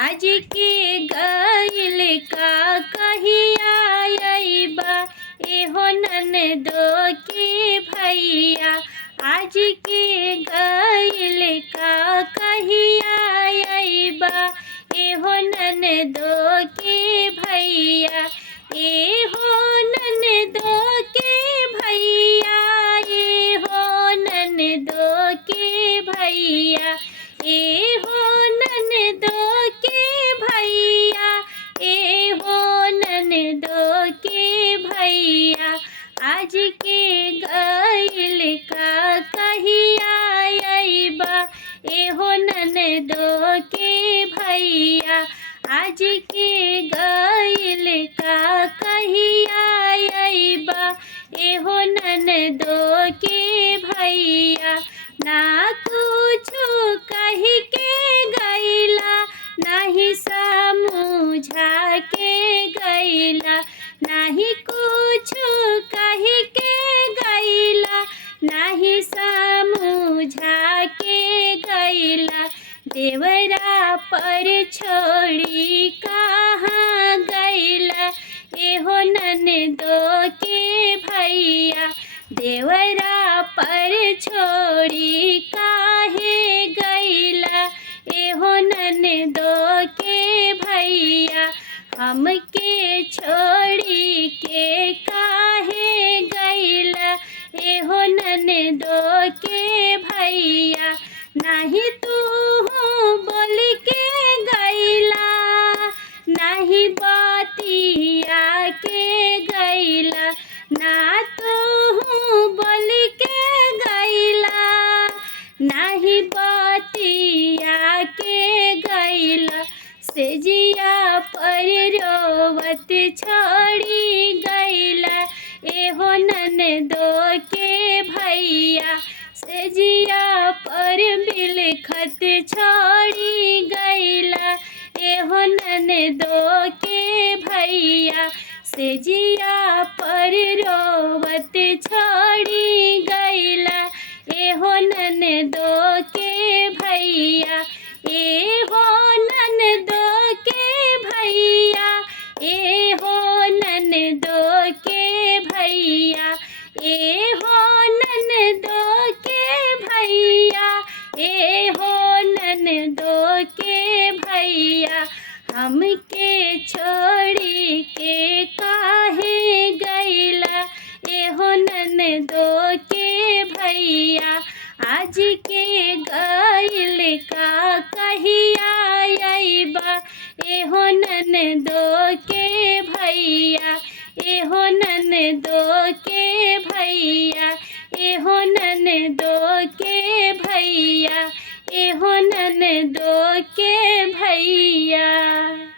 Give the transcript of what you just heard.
आज के गइल का कहिया अइबा एहो ननदो के भैया। आज के गइल का कहिया अइबा एहो ननदो के भैया। एहो ननदो के भैया, एहो ननदो के भैया, एहो ननदो के भैया, एहो ननदो के भैया। आज के गइल का कहिया अइबा एहो ननदो के भैया। आज के गइल का कहिया अइबा एहो ननदो के भैया। ना कुछु कही के गइला, नाही समझा के गइला, नाही कुछु कही के गइला, नाही समझा के गइला। देवरा पर छोड़ी कहाँ गइला एहो ननदो के भैया। देवरा पर छोड़ी काहे गइला एहो ननदो के भैया। हमके छोड़ी के काहे गइला एहो ननदो के भैया। नाही तू बोल के गइला, नाही बतिया के गइला, ना तू बोल के गइला, नाही बतिया के गइला। सेजिया पर रोवत छोड़ी गइला एहो ननदो के भैया। सेजिया पर बिलखत छोड़ी गइला एहो ननदो के भैया। सेजिया पर रोवत छोड़ी गइला एहो ननदो के भैया। एहो ननदो के भैया, एहो ननदो के भैया, एहो ननदो के भैया, एहो ननदो के भैया। हमके छोड़ी के काहे गइला एहो ननदो के भैया। आज के गइल का कहिया अइबा एहो ननदो के भैया। एहो ननदो के भैया, एहो ननदो के भैया, एहो ननदो के भैया।